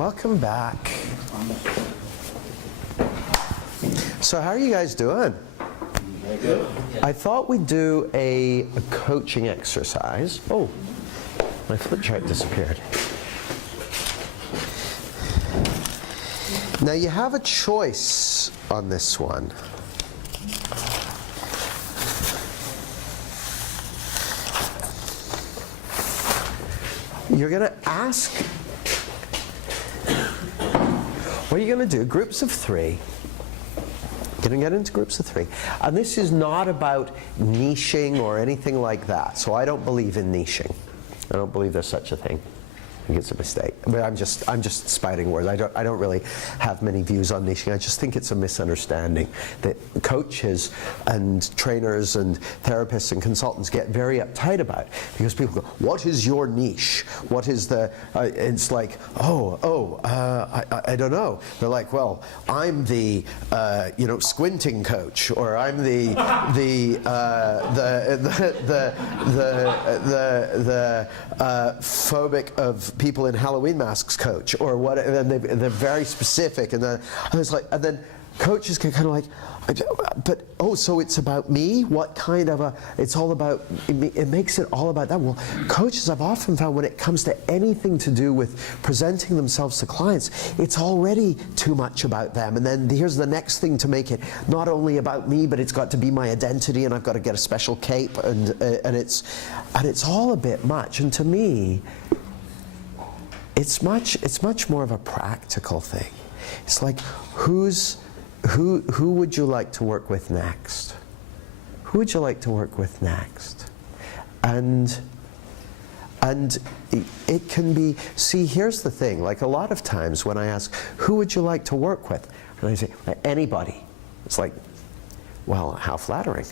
Welcome back. So how are you guys doing? Very good. I thought we'd do a coaching exercise. Oh, my flip chart disappeared. Now you have a choice on this one. You're going to ask, what are you going to do? Groups of three. You're going to get into groups of three. And this is not about niching or anything like that. So I don't believe in niching. I don't believe there's such a thing. I think it's a mistake. But I'm just spiting words. I don't really have many views on niching. I just think it's a misunderstanding that coaches and trainers and therapists and consultants get very uptight about, because people go, "What is your niche? What is the?" It's like, I don't know. They're like, "Well, I'm the squinting coach, or I'm the phobic of people in Halloween masks coach," or what, and they're very specific, and then I was like, and then coaches get kind of like, but so it's about me? What kind of it's all about, it makes it all about that. Well, coaches, I've often found, when it comes to anything to do with presenting themselves to clients, it's already too much about them, and then here's the next thing to make it not only about me, but it's got to be my identity, and I've got to get a special cape, and it's all a bit much. And to me, it's much more of a practical thing. It's like, who would you like to work with next? Who would you like to work with next? And it can be, see, here's the thing, like a lot of times when I ask, who would you like to work with? And I say, anybody. It's like, well, how flattering.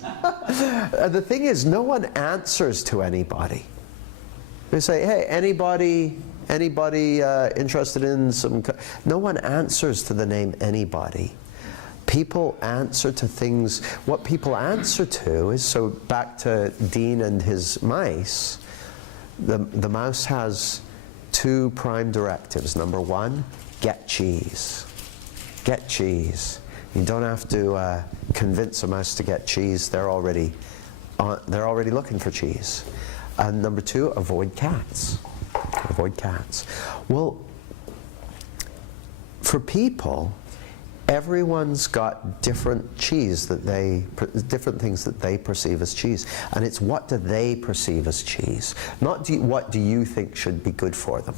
The thing is, no one answers to anybody. They say, hey, anybody interested in some... No one answers to the name anybody. People answer to things... What people answer to is, so back to Dean and his mice, the mouse has two prime directives. Number one, get cheese. Get cheese. You don't have to convince a mouse to get cheese. They're already looking for cheese. And number two, avoid cats. Avoid cats. Well, for people, everyone's got different cheese different things that they perceive as cheese. And it's, what do they perceive as cheese? Not what do you think should be good for them.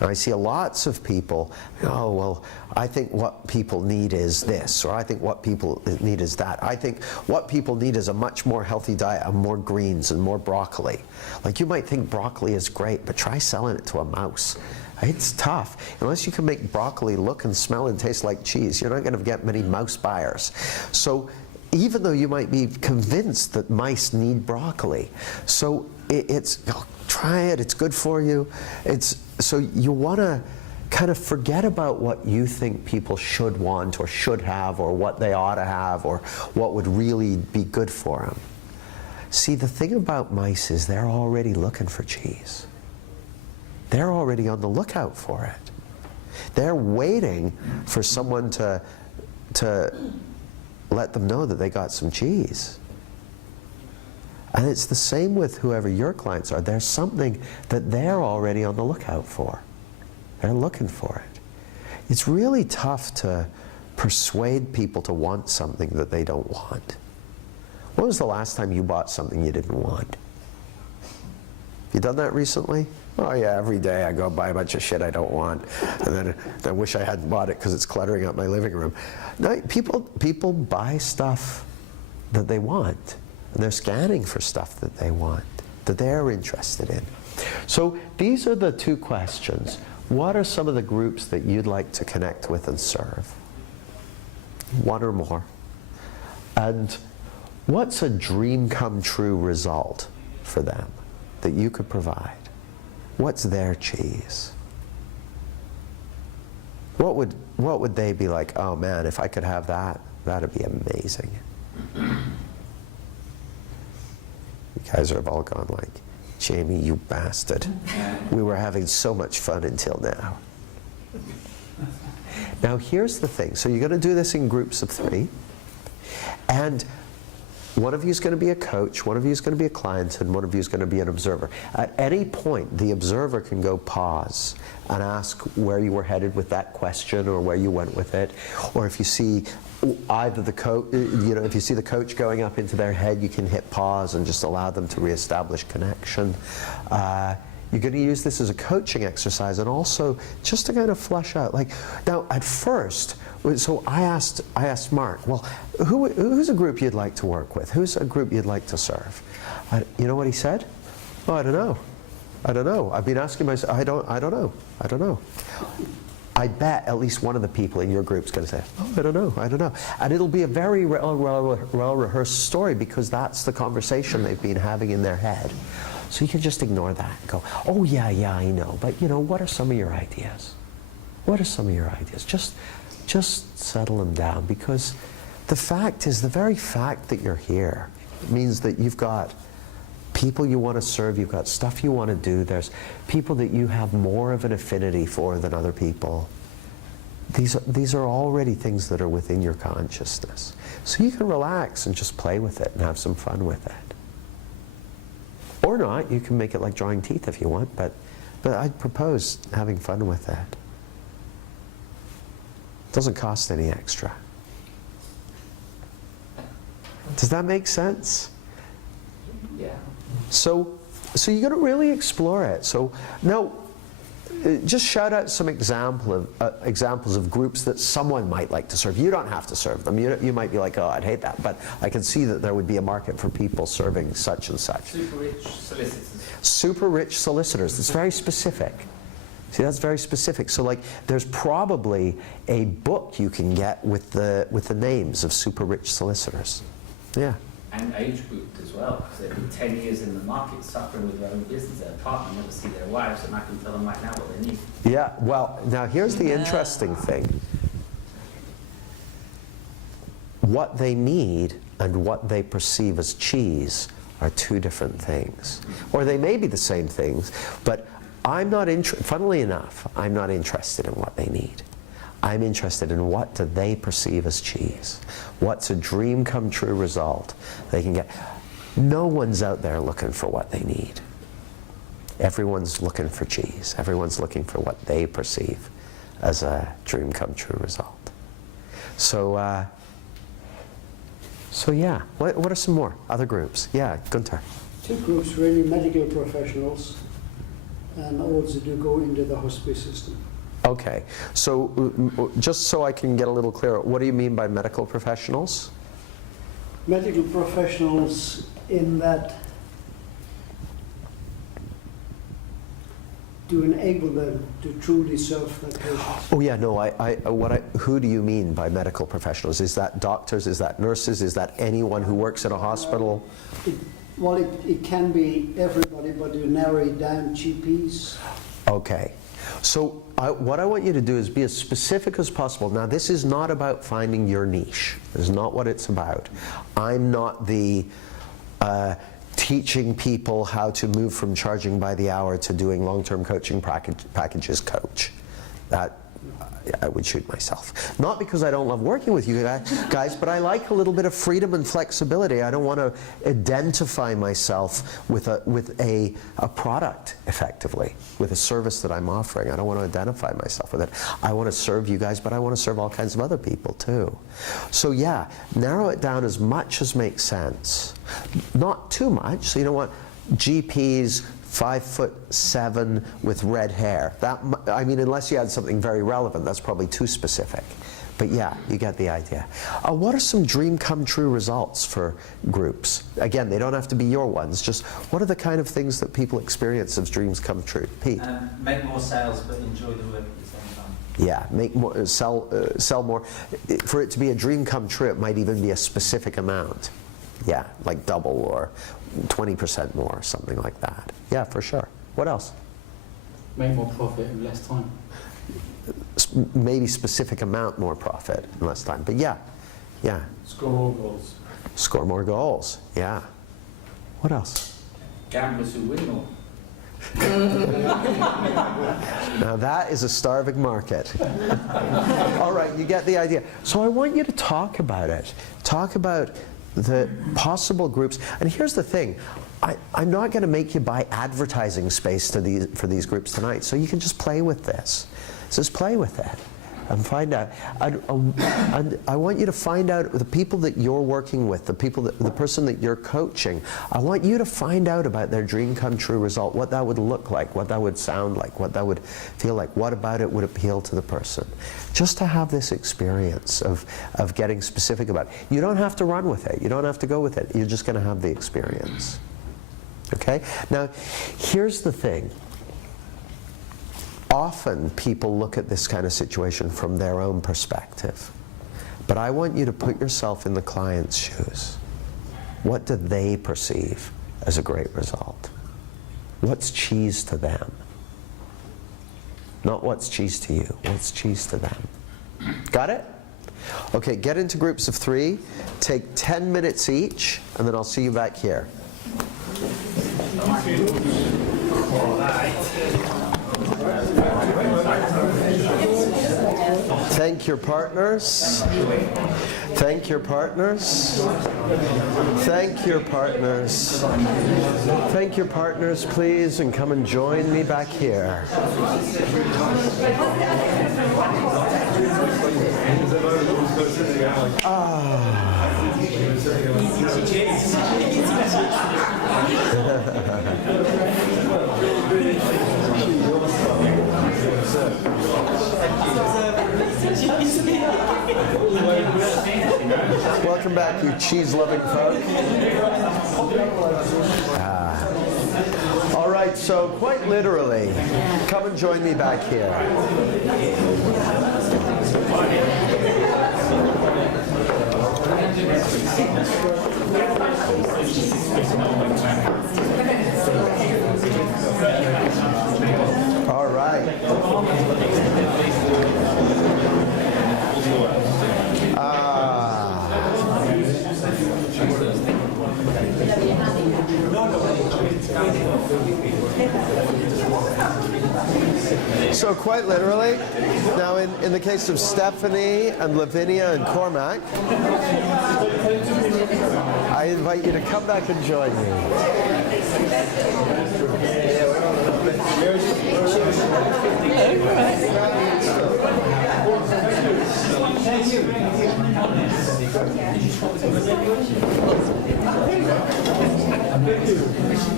And I see lots of people, oh, well, I think what people need is this, or I think what people need is that. I think what people need is a much more healthy diet, and more greens and more broccoli. Like, you might think broccoli is great, but try selling it to a mouse. It's tough. Unless you can make broccoli look and smell and taste like cheese, you're not going to get many mouse buyers. So even though you might be convinced that mice need broccoli, so try it, it's good for you. So you want to kind of forget about what you think people should want or should have, or what they ought to have, or what would really be good for them. See, the thing about mice is they're already looking for cheese. They're already on the lookout for it. They're waiting for someone to let them know that they got some cheese. And it's the same with whoever your clients are. There's something that they're already on the lookout for. They're looking for it. It's really tough to persuade people to want something that they don't want. When was the last time you bought something you didn't want? Have you done that recently? Oh yeah, every day I go buy a bunch of shit I don't want, and then I wish I hadn't bought it because it's cluttering up my living room. No, people buy stuff that they want. And they're scanning for stuff that they want, that they're interested in. So these are the two questions. What are some of the groups that you'd like to connect with and serve? One or more. And what's a dream come true result for them that you could provide? What's their cheese? What would they be like, oh man, if I could have that, that'd be amazing. You guys have all gone like, Jamie, you bastard. We were having so much fun until now. Now here's the thing. So you're going to do this in groups of 3. And one of you is going to be a coach, one of you is going to be a client, and one of you is going to be an observer. At any point, the observer can go pause and ask where you were headed with that question or where you went with it. Or if you see either the coach, if you see the coach going up into their head, you can hit pause and just allow them to reestablish connection. You're going to use this as a coaching exercise and also just to kind of flush out. Like, now at first, so I asked Mark, well, who's a group you'd like to work with? Who's a group you'd like to serve? You know what he said? Oh, I don't know. I don't know. I've been asking myself, I don't know. I don't know. I bet at least one of the people in your group's going to say, oh, I don't know, I don't know. And it'll be a very well-rehearsed story because that's the conversation they've been having in their head. So you can just ignore that and go, oh yeah, I know, but what are some of your ideas? What are some of your ideas? Just settle them down, because the fact is, the very fact that you're here means that you've got people you want to serve, you've got stuff you want to do, there's people that you have more of an affinity for than other people. These are already things that are within your consciousness. So you can relax and just play with it and have some fun with it. Or not, you can make it like drawing teeth if you want, but I'd propose having fun with it. It doesn't cost any extra. Does that make sense? Yeah. So you're going to really explore it. So now, just shout out some examples of groups that someone might like to serve. You don't have to serve them. You might be like, oh, I'd hate that. But I can see that there would be a market for people serving such and such. Super rich solicitors. Super rich solicitors. It's very specific. See, that's very specific. So like, there's probably a book you can get with the names of super rich solicitors. Yeah. And age grouped as well, because they've been 10 years in the market suffering with their own business. Their partner never see their wives, and I can tell them right now what they need. Yeah, well, now here's the interesting thing. What they need and what they perceive as cheese are 2 different things. Or they may be the same things, but funnily enough, I'm not interested in what they need. I'm interested in what do they perceive as cheese. What's a dream come true result they can get. No one's out there looking for what they need. Everyone's looking for cheese. Everyone's looking for what they perceive as a dream come true result. So yeah, what are some more other groups? Yeah, Gunther. 2 groups, really, medical professionals, and also do go into the hospice system. Okay, so just so I can get a little clearer, what do you mean by medical professionals? Medical professionals in that to enable them to truly serve their patients. Oh yeah, no, who do you mean by medical professionals? Is that doctors, is that nurses, is that anyone who works in a hospital? It can be everybody, but you narrow it down, GPs. Okay. So what I want you to do is be as specific as possible. Now this is not about finding your niche. This is not what it's about. I'm not the teaching people how to move from charging by the hour to doing long-term coaching packages coach. That I would shoot myself. Not because I don't love working with you guys, but I like a little bit of freedom and flexibility. I don't want to identify myself with a product, effectively, with a service that I'm offering. I don't want to identify myself with it. I want to serve you guys, but I want to serve all kinds of other people too. So yeah, narrow it down as much as makes sense. Not too much, so you don't want GPs 5'7" with red hair. I mean, unless you had something very relevant, that's probably too specific. But yeah, you get the idea. What are some dream come true results for groups? Again, they don't have to be your ones. Just what are the kind of things that people experience as dreams come true? Pete? Make more sales, but enjoy the work at the same time. Yeah, make more, sell more. For it to be a dream come true, it might even be a specific amount. Yeah, like double or 20% more, or something like that. Yeah, for sure. What else? Make more profit in less time. Maybe specific amount more profit in less time. But yeah. Score more goals. Score more goals. Yeah. What else? Gamblers who win more. Now that is a starving market. All right, you get the idea. So I want you to talk about it. Talk about the possible groups. And here's the thing. I'm not going to make you buy advertising space for these groups tonight, so you can just play with this. Just play with it and find out. And I want you to find out the people that you're working with, the person that you're coaching. I want you to find out about their dream come true result, what that would look like, what that would sound like, what that would feel like, what about it would appeal to the person. Just to have this experience of getting specific about it. You don't have to run with it. You don't have to go with it. You're just going to have the experience. Okay? Now, here's the thing. Often people look at this kind of situation from their own perspective. But I want you to put yourself in the client's shoes. What do they perceive as a great result? What's cheese to them? Not what's cheese to you. What's cheese to them? Got it? Okay, get into groups of 3. Take 10 minutes each, and then I'll see you back here. Thank your partners. Thank your partners. Thank your partners. Thank your partners, please, and come and join me back here. Welcome back, you cheese-loving folk. All right, so quite literally, come and join me back here. All right. So quite literally, now in the case of Stephanie and Lavinia and Cormac, I invite you to come back and join me.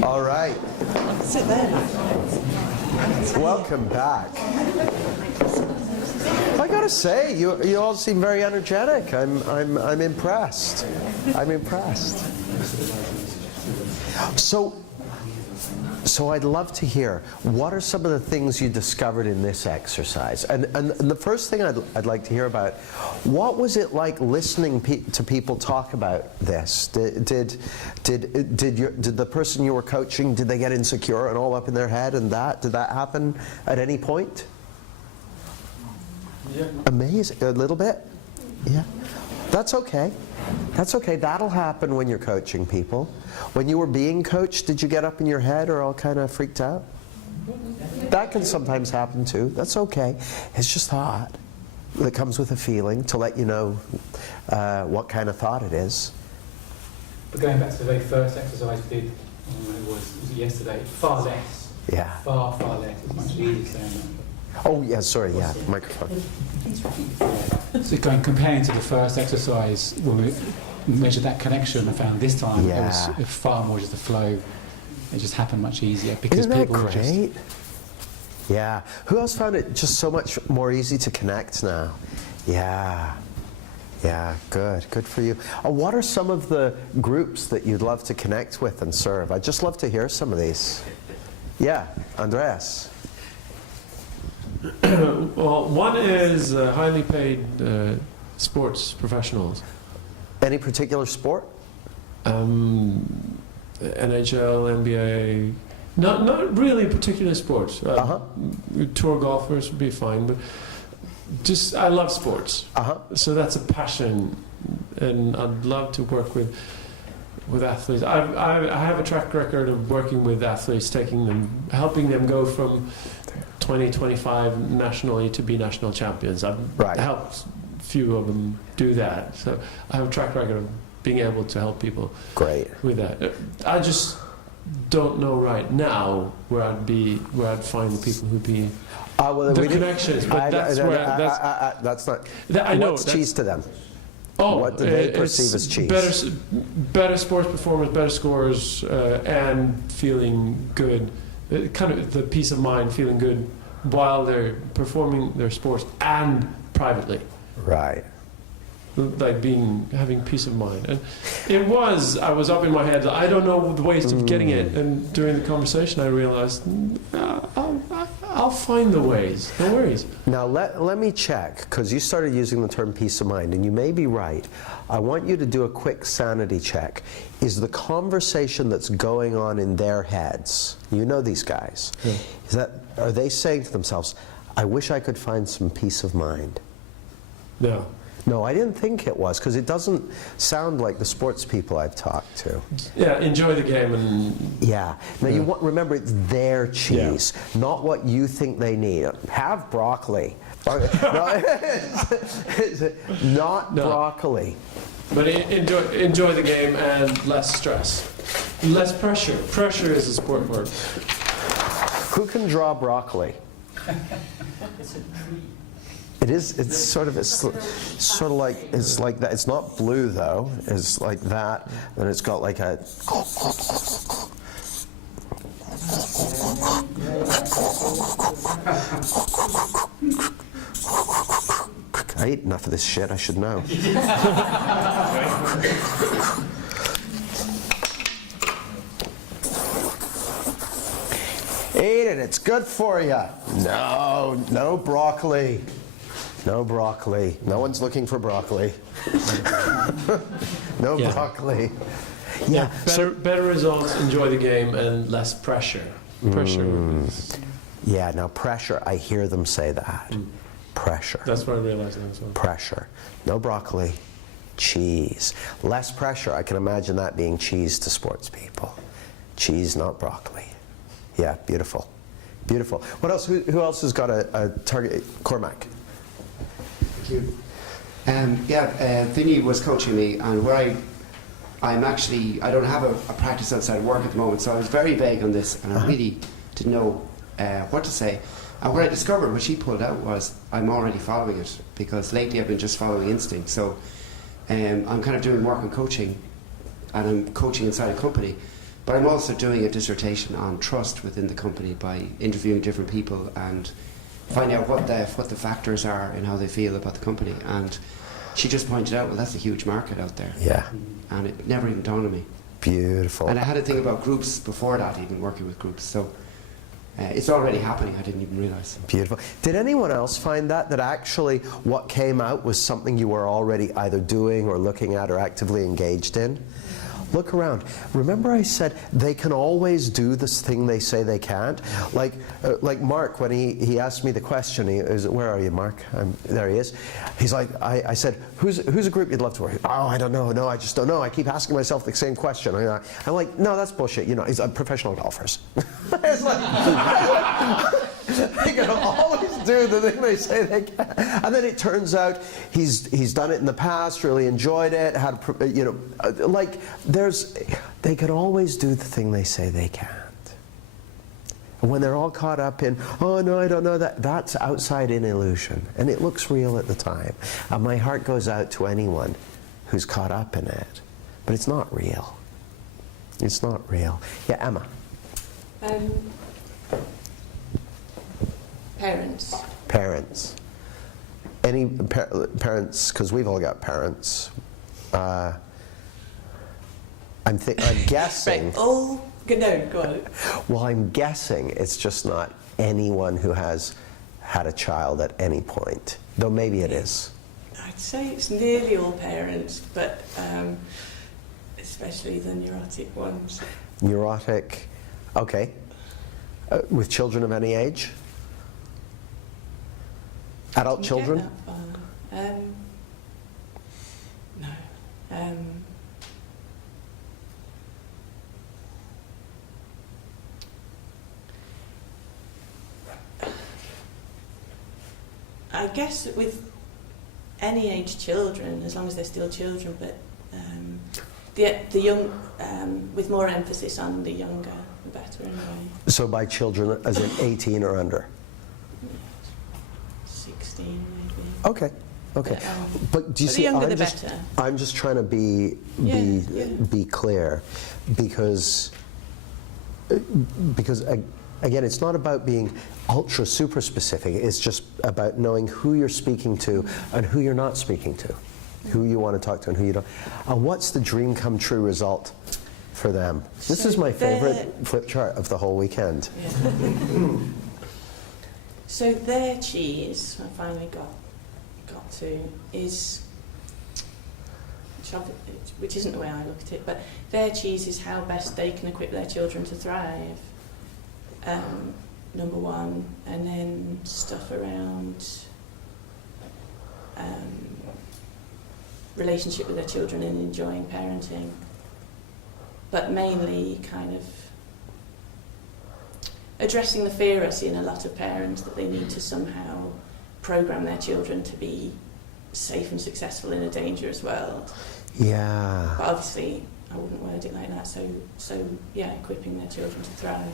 All right. Sit there. Welcome back. I gotta say, you all seem very energetic. I'm impressed. I'm impressed. So I'd love to hear, what are some of the things you discovered in this exercise? And the first thing I'd like to hear about, what was it like listening to people talk about this? Did the person you were coaching, did they get insecure and all up in their head and did that happen at any point? Yeah. Amazing. A little bit? Yeah. That's okay. That's okay. That'll happen when you're coaching people. When you were being coached, did you get up in your head or all kind of freaked out? That can sometimes happen too. That's okay. It's just thought that comes with a feeling to let you know what kind of thought it is. But going back to the very first exercise we did, it was yesterday, far less. Yeah. Far less. It's much easier saying that. Oh, yeah, sorry, yeah, microphone. So comparing to the first exercise, when we measured that connection, I found this time it was far more just the flow. It just happened much easier because Isn't that people were just... great? Yeah. Who else found it just so much more easy to connect now? Yeah. Yeah, good. Good for you. What are some of the groups that you'd love to connect with and serve? I'd just love to hear some of these. Yeah, Andreas. Well, one is highly paid sports professionals. Any particular sport? NHL, NBA. Not really particular sports. Tour golfers would be fine, but just I love sports. So that's a passion, and I'd love to work with with athletes. I have a track record of working with athletes, helping them go from 25 nationally to be national champions. I've helped a few of them do that. So I have a track record of being able to help people with that. I just don't know right now where I'd find the people who'd be the connections. But that's not. I know. What's cheese to them? Oh, what do they perceive as cheese? Better sports performance, better scores, and feeling good. Kind of the peace of mind, feeling good while they're performing their sports and privately. Right. Like having peace of mind. And I was up in my head, I don't know the ways of getting it. And during the conversation I realized, I'll find the ways, no worries. Now let me check, because you started using the term peace of mind, and you may be right. I want you to do a quick sanity check. Is the conversation that's going on in their heads, you know these guys, are they saying to themselves, I wish I could find some peace of mind? No. No, I didn't think it was, because it doesn't sound like the sports people I've talked to. Yeah, enjoy the game and... Yeah. Now, remember, it's their cheese, not what you think they need. Have broccoli. Not broccoli. But enjoy the game and less stress. Less pressure. Pressure is a sport word. Who can draw broccoli? It's a tree. It is. It's sort of like that. It's not blue though. It's like that. And it's got like a. I ate enough of this shit. I should know. Eat it. It's good for you. No broccoli. No broccoli. No one's looking for broccoli. Broccoli. Yeah. Better results, enjoy the game, and less pressure. Pressure. Yeah, now pressure, I hear them say that. Pressure. That's what I realized as well. Pressure. No broccoli. Cheese. Less pressure. I can imagine that being cheese to sports people. Cheese, not broccoli. Yeah, beautiful. Beautiful. What else? Who else has got a target? Cormac. Thank you. Vinny was coaching me, and where I don't have a practice outside of work at the moment, so I was very vague on this, and I really didn't know what to say. And what I discovered, what she pulled out, was I'm already following it, because lately I've been just following instinct. So I'm kind of doing work on coaching, and I'm coaching inside a company, but I'm also doing a dissertation on trust within the company by interviewing different people and finding out what the factors are in how they feel about the company. And she just pointed out, well, that's a huge market out there. Yeah. And it never even dawned on me. Beautiful. And I had to think about groups before that, even working with groups. So it's already happening. I didn't even realize. Beautiful. Did anyone else find that actually what came out was something you were already either doing or looking at or actively engaged in? Look around. Remember I said they can always do this thing they say they can't? Like Mark, when he asked me the question, where are you, Mark? There he is. He's like, I said, who's a group you'd love to work with? Oh, I don't know. No, I just don't know. I keep asking myself the same question. I'm like, no, that's bullshit. You know, he's professional golfers. It's like, they can always do the thing they say they can. And then it turns out he's done it in the past, really enjoyed it, they can always do the thing they say they can't. And when they're all caught up in, oh no, I don't know that's outside in illusion. And it looks real at the time. And my heart goes out to anyone who's caught up in it. But it's not real. It's not real. Yeah, Emma. Parents. Any parents, because we've all got parents. I'm guessing. Right. Oh, no, go on. Well, I'm guessing it's just not anyone who has had a child at any point, though maybe it is. I'd say it's nearly all parents, but especially the neurotic ones. Neurotic, okay. With children of any age? Adult children? No. I guess that with any age children, as long as they're still children, but the young, with more emphasis on the younger, the better in a way. So by children, as in 18 or under? 16 maybe. Okay, okay. But do you but see, the younger the better. I'm just trying to be clear, because again, it's not about being ultra super specific. It's just about knowing who you're speaking to and who you're not speaking to, who you want to talk to and who you don't. And what's the dream come true result for them? This is my favorite flip chart of the whole weekend. Yeah. So their cheese, I finally got to, is, which isn't the way I look at it, but their cheese is how best they can equip their children to thrive. Number one, and then stuff around relationship with their children and enjoying parenting, but mainly kind of addressing the fear I see in a lot of parents that they need to somehow program their children to be safe and successful in a dangerous world. Yeah. But obviously I wouldn't word it like that, so yeah, equipping their children to thrive.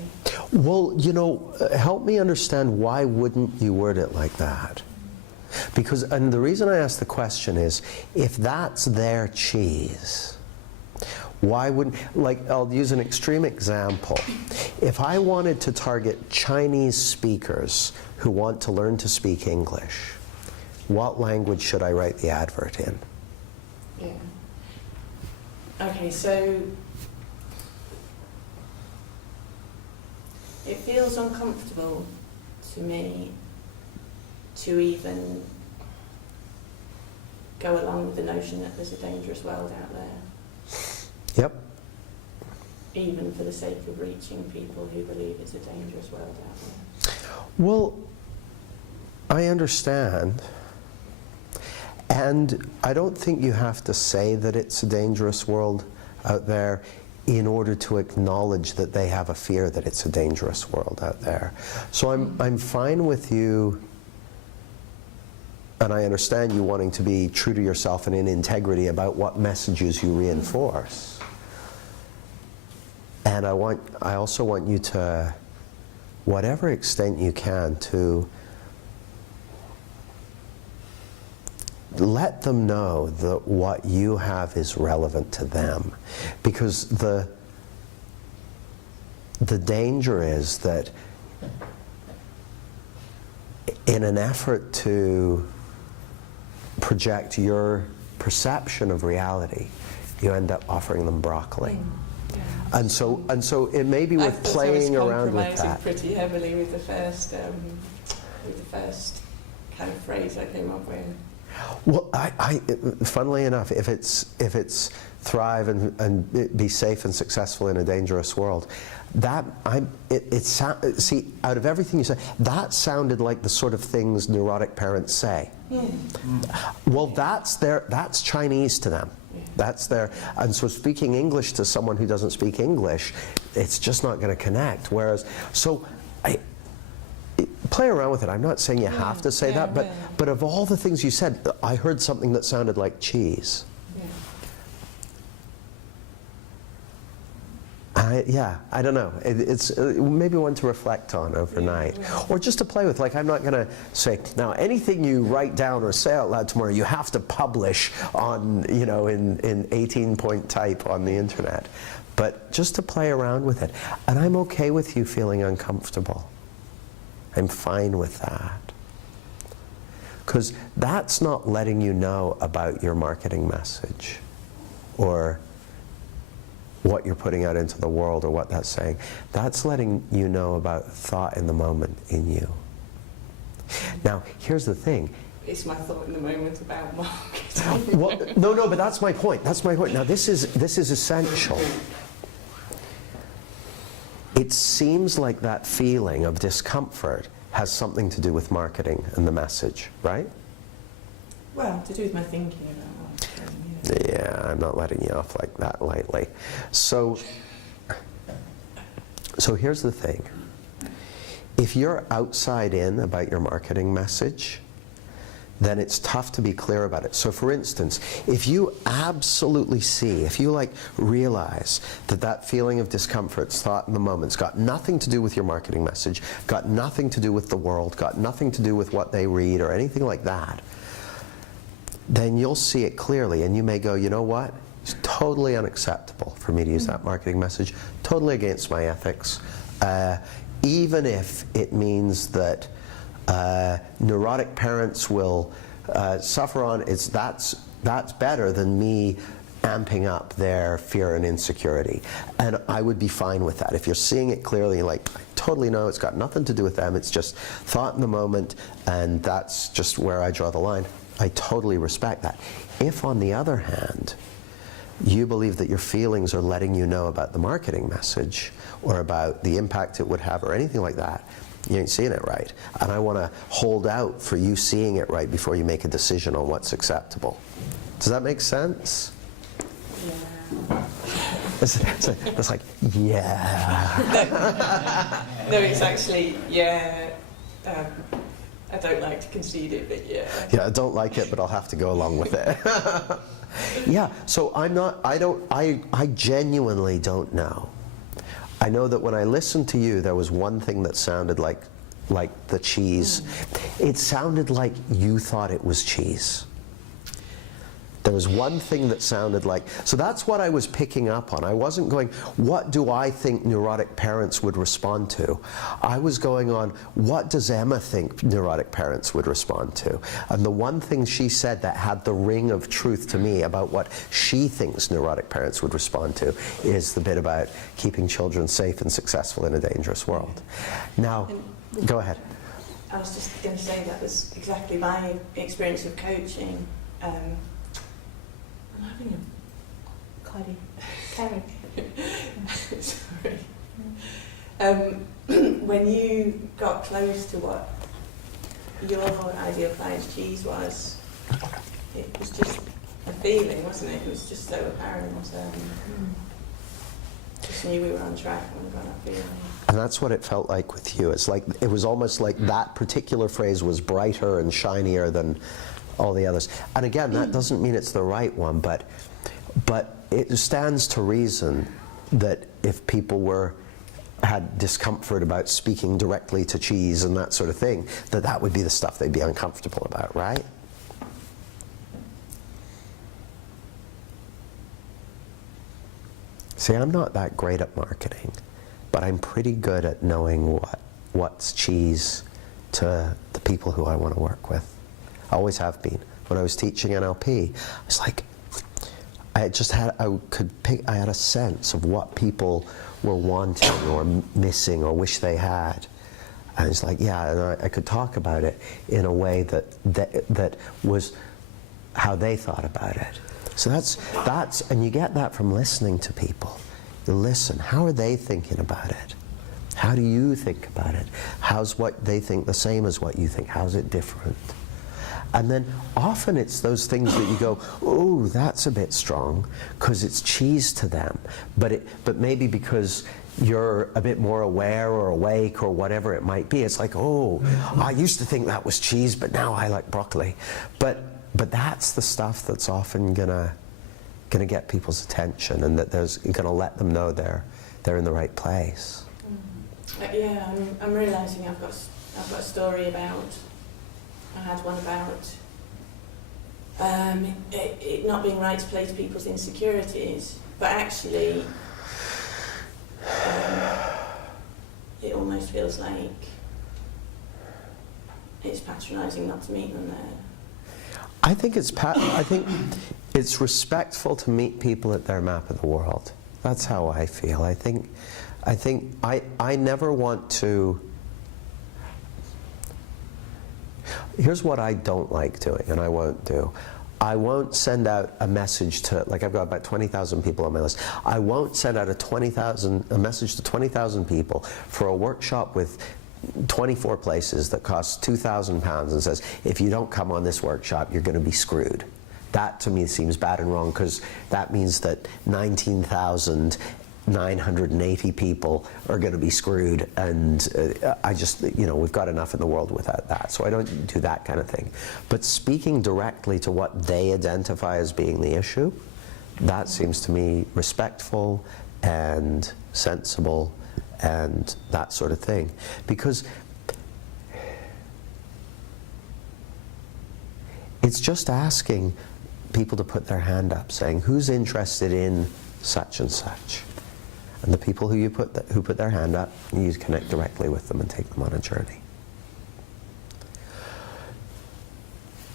Well, you know, help me understand, why wouldn't you word it like that? Because, and the reason I ask the question is, if that's their cheese, why wouldn't, like, I'll use an extreme example. If I wanted to target Chinese speakers who want to learn to speak English, what language should I write the advert in? Yeah. Okay, so it feels uncomfortable to me to even go along with the notion that there's a dangerous world out there. Yep. Even for the sake of reaching people who believe it's a dangerous world out there. Well, I understand. And I don't think you have to say that it's a dangerous world out there in order to acknowledge that they have a fear that it's a dangerous world out there. So I'm fine with you, and I understand you wanting to be true to yourself and in integrity about what messages you reinforce. And I also want you to, whatever extent you can, to let them know that what you have is relevant to them. Because the danger is that in an effort to project your perception of reality, you end up offering them broccoli. And so it may be with playing around with that. I was compromising pretty heavily with the first kind of phrase I came up with. Well, funnily enough, if it's thrive and be safe and successful in a dangerous world, see, out of everything you said, that sounded like the sort of things neurotic parents say. Well, that's Chinese to them. That's their, and so speaking English to someone who doesn't speak English, it's just not going to connect. Whereas, so play around with it. I'm not saying you have to say that, but of all the things you said, I heard something that sounded like cheese. I don't know. It's maybe one to reflect on overnight, or just to play with. Like, I'm not going to say, now anything you write down or say out loud tomorrow, you have to publish on, in 18-point type on the internet. But just to play around with it, and I'm okay with you feeling uncomfortable. I'm fine with that. Because that's not letting you know about your marketing message or what you're putting out into the world or what that's saying. That's letting you know about thought in the moment in you. Now, here's the thing. It's my thought in the moment about marketing. Well, no, but that's my point. That's my point. Now, this is essential. It seems like that feeling of discomfort has something to do with marketing and the message, right? Well, to do with my thinking about marketing. Yeah, I'm not letting you off like that lightly. So here's the thing. If you're outside in about your marketing message, then it's tough to be clear about it. So for instance, if you absolutely see, if you like realize that that feeling of discomfort, thought in the moment's got nothing to do with your marketing message, got nothing to do with the world, got nothing to do with what they read or anything like that, then you'll see it clearly and you may go, you know what? It's totally unacceptable for me to use that marketing message, totally against my ethics, even if it means that neurotic parents will suffer on that's better than me amping up their fear and insecurity. And I would be fine with that. If you're seeing it clearly, like, I totally know it's got nothing to do with them, it's just thought in the moment, and that's just where I draw the line. I totally respect that. If, on the other hand, you believe that your feelings are letting you know about the marketing message or about the impact it would have or anything like that, you ain't seeing it right. And I want to hold out for you seeing it right before you make a decision on what's acceptable. Does that make sense? Yeah. It's like, yeah. No, it's actually, yeah. I don't like to concede it, but yeah. Yeah, I don't like it, but I'll have to go along with it. Yeah, so I genuinely don't know. I know that when I listened to you, there was one thing that sounded like the cheese. It sounded like you thought it was cheese. There was one thing that sounded like, so that's what I was picking up on. I wasn't going, what do I think neurotic parents would respond to? I was going on, what does Emma think neurotic parents would respond to? And the one thing she said that had the ring of truth to me about what she thinks neurotic parents would respond to is the bit about keeping children safe and successful in a dangerous world. Now, go ahead. I was just going to say that was exactly my experience of coaching. I'm having a carry. Sorry. When you got close to what your ideal client's cheese was, it was just a feeling, wasn't it? It was just so apparent. Just knew we were on track when we got that feeling. And that's what it felt like with you. It's like, it was almost like that particular phrase was brighter and shinier than all the others. And again, that doesn't mean it's the right one, but it stands to reason that if people had discomfort about speaking directly to cheese and that sort of thing, that would be the stuff they'd be uncomfortable about, right? See, I'm not that great at marketing, but I'm pretty good at knowing what's cheese to the people who I want to work with. I always have been. When I was teaching NLP, it's like I had a sense of what people were wanting or missing or wish they had. And it's like, yeah, and I could talk about it in a way that was how they thought about it. So that's, and you get that from listening to people. You listen, how are they thinking about it? How do you think about it? How's what they think the same as what you think? How's it different? And then often it's those things that you go, oh, that's a bit strong, because it's cheese to them. But maybe because you're a bit more aware or awake or whatever it might be, it's like, oh, I used to think that was cheese, but now I like broccoli. But that's the stuff that's often gonna get people's attention, and that there's gonna let them know they're in the right place. Yeah, I'm realising I've got a story about. I had one about it not being right to play to people's insecurities, but actually it almost feels like it's patronising not to meet them there. I think it's respectful to meet people at their map of the world. That's how I feel. I think I never want to. Here's what I don't like doing, and I won't do. I won't send out a message to, like, I've got about 20,000 people on my list. I won't send out a message to 20,000 people for a workshop with 24 places that costs £2,000 and says, if you don't come on this workshop, you're going to be screwed. That to me seems bad and wrong, because that means that 19,000 980 people are going to be screwed, and I just, we've got enough in the world without that. So I don't do that kind of thing. But speaking directly to what they identify as being the issue, that seems to me respectful and sensible and that sort of thing. Because it's just asking people to put their hand up, saying, who's interested in such and such? And the people who put their hand up, you connect directly with them and take them on a journey.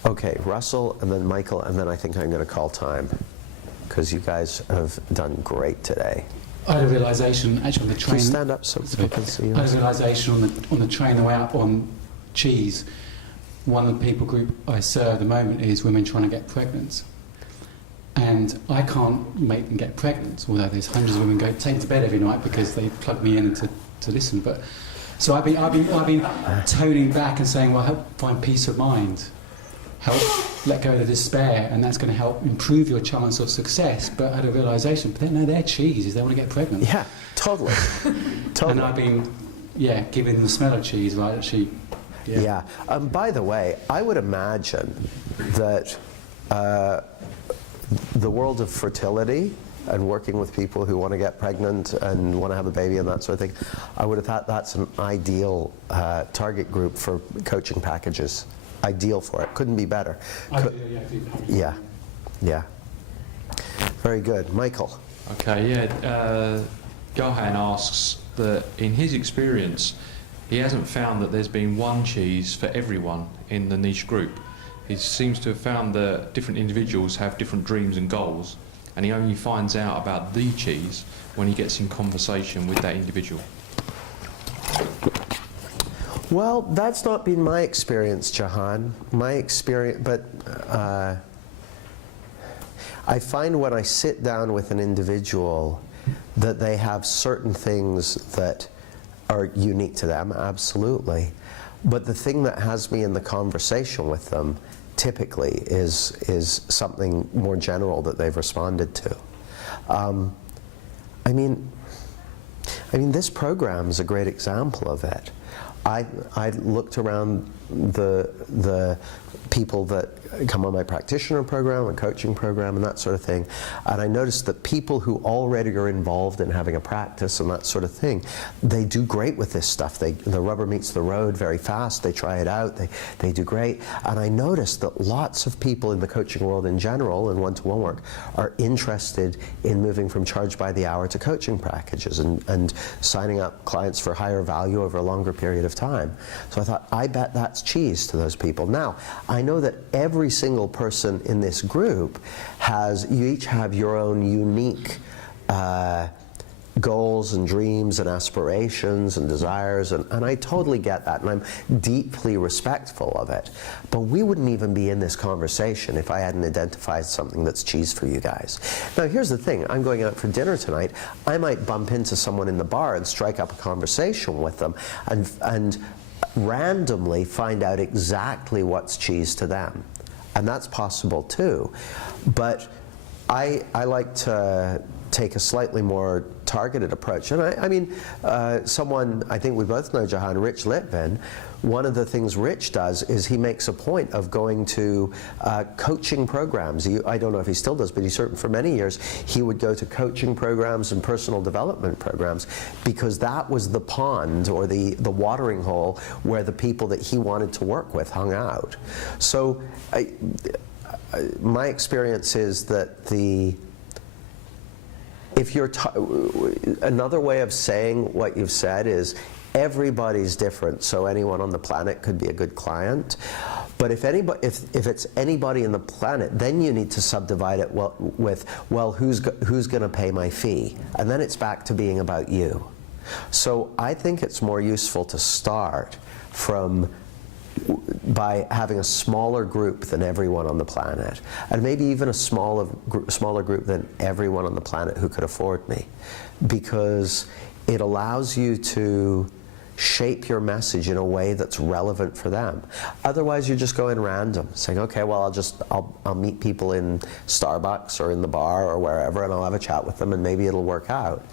Okay, Russell, and then Michael, and then I think I'm going to call time, because you guys have done great today. I had a realisation actually on the train. Please stand up so people can see you. I had a realisation on the train the way up on cheese. One of the people group I serve at the moment is women trying to get pregnant. And I can't make them get pregnant, although there's hundreds of women go take to bed every night because they plug me in to listen. But so I've been toning back and saying, well, help find peace of mind, help let go of the despair, and that's going to help improve your chance of success. But I had a realisation, but no, they're cheese, they want to get pregnant. Yeah, totally. Totally. And I've been, giving them the smell of cheese, right? Actually, yeah. By the way, I would imagine that the world of fertility and working with people who want to get pregnant and want to have a baby and that sort of thing, I would have thought that's an ideal target group for coaching packages. Ideal for it. Couldn't be better. Yeah. Very good. Michael. Okay, Johan asks that in his experience, he hasn't found that there's been one cheese for everyone in the niche group. He seems to have found that different individuals have different dreams and goals, and he only finds out about the cheese when he gets in conversation with that individual. Well, that's not been my experience, Jahan. My experience, but I find when I sit down with an individual that they have certain things that are unique to them, absolutely. But the thing that has me in the conversation with them typically is something more general that they've responded to. I mean, this program is a great example of it. I looked around the people that come on my practitioner program and coaching program and that sort of thing, and I noticed that people who already are involved in having a practice and that sort of thing, they do great with this stuff. The rubber meets the road very fast. They try it out. They do great. And I noticed that lots of people in the coaching world in general and one-to-one work are interested in moving from charge by the hour to coaching packages and signing up clients for higher value over a longer period of time. So I thought, I bet that's cheese to those people. Now, I know that every single person in this group you each have your own unique goals and dreams and aspirations and desires, and I totally get that, and I'm deeply respectful of it. But we wouldn't even be in this conversation if I hadn't identified something that's cheese for you guys. Now, here's the thing. I'm going out for dinner tonight. I might bump into someone in the bar and strike up a conversation with them and randomly find out exactly what's cheese to them. And that's possible too. But I like to take a slightly more targeted approach. And I mean, someone, I think we both know Jahan, Rich Litvin, one of the things Rich does is he makes a point of going to coaching programs. I don't know if he still does, but he certainly, for many years, he would go to coaching programs and personal development programs because that was the pond or the watering hole where the people that he wanted to work with hung out. So my experience is that if you're another way of saying what you've said is everybody's different, so anyone on the planet could be a good client. But if it's anybody in the planet, then you need to subdivide it with who's going to pay my fee, and then it's back to being about you. So I think it's more useful to start by having a smaller group than everyone on the planet, and maybe even a smaller group than everyone on the planet who could afford me, because it allows you to shape your message in a way that's relevant for them. Otherwise, you're just going random, saying, okay, well, I'll meet people in Starbucks or in the bar or wherever, and I'll have a chat with them, and maybe it'll work out.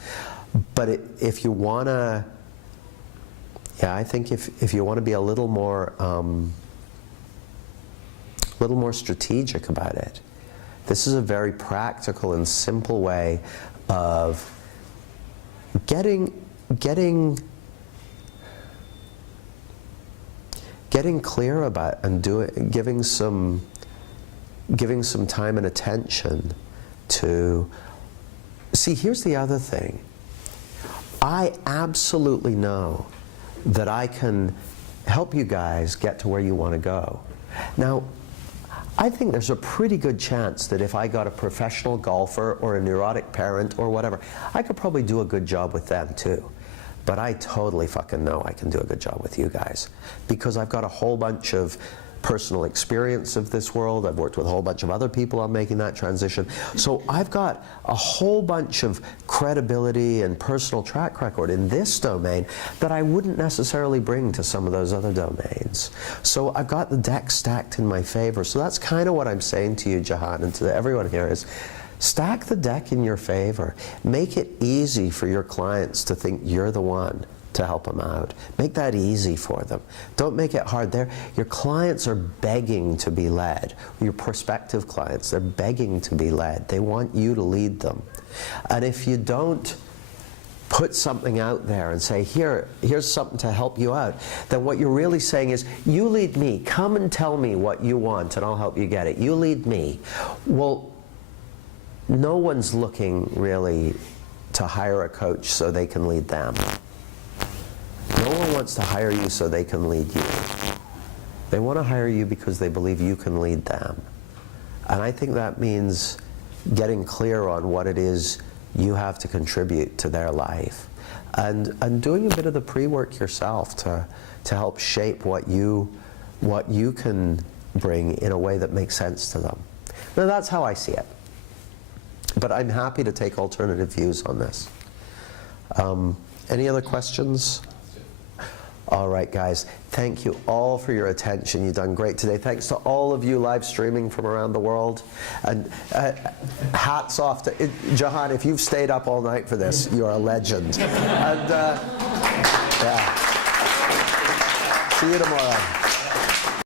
But if you want to, I think if you want to be a little more strategic about it, this is a very practical and simple way of getting clear about and giving some time and attention to. See, here's the other thing. I absolutely know that I can help you guys get to where you want to go. Now, I think there's a pretty good chance that if I got a professional golfer or a neurotic parent or whatever, I could probably do a good job with them too. But I totally fucking know I can do a good job with you guys, because I've got a whole bunch of personal experience of this world. I've worked with a whole bunch of other people on making that transition. So I've got a whole bunch of credibility and personal track record in this domain that I wouldn't necessarily bring to some of those other domains. So I've got the deck stacked in my favor. So that's kind of what I'm saying to you, Jahan, and to everyone here is, stack the deck in your favor. Make it easy for your clients to think you're the one to help them out. Make that easy for them. Don't make it hard. Your clients are begging to be led. Your prospective clients, they're begging to be led. They want you to lead them. And if you don't put something out there and say, here's something to help you out, then what you're really saying is, you lead me. Come and tell me what you want and I'll help you get it. You lead me. Well, no one's looking really to hire a coach so they can lead them. No one wants to hire you so they can lead you. They want to hire you because they believe you can lead them. And I think that means getting clear on what it is you have to contribute to their life. And doing a bit of the pre-work yourself to help shape what you can bring in a way that makes sense to them. Now, that's how I see it. But I'm happy to take alternative views on this. Any other questions? All right, guys. Thank you all for your attention. You've done great today. Thanks to all of you live streaming from around the world. And hats off to Jahan. If you've stayed up all night for this, you're a legend. And yeah. See you tomorrow.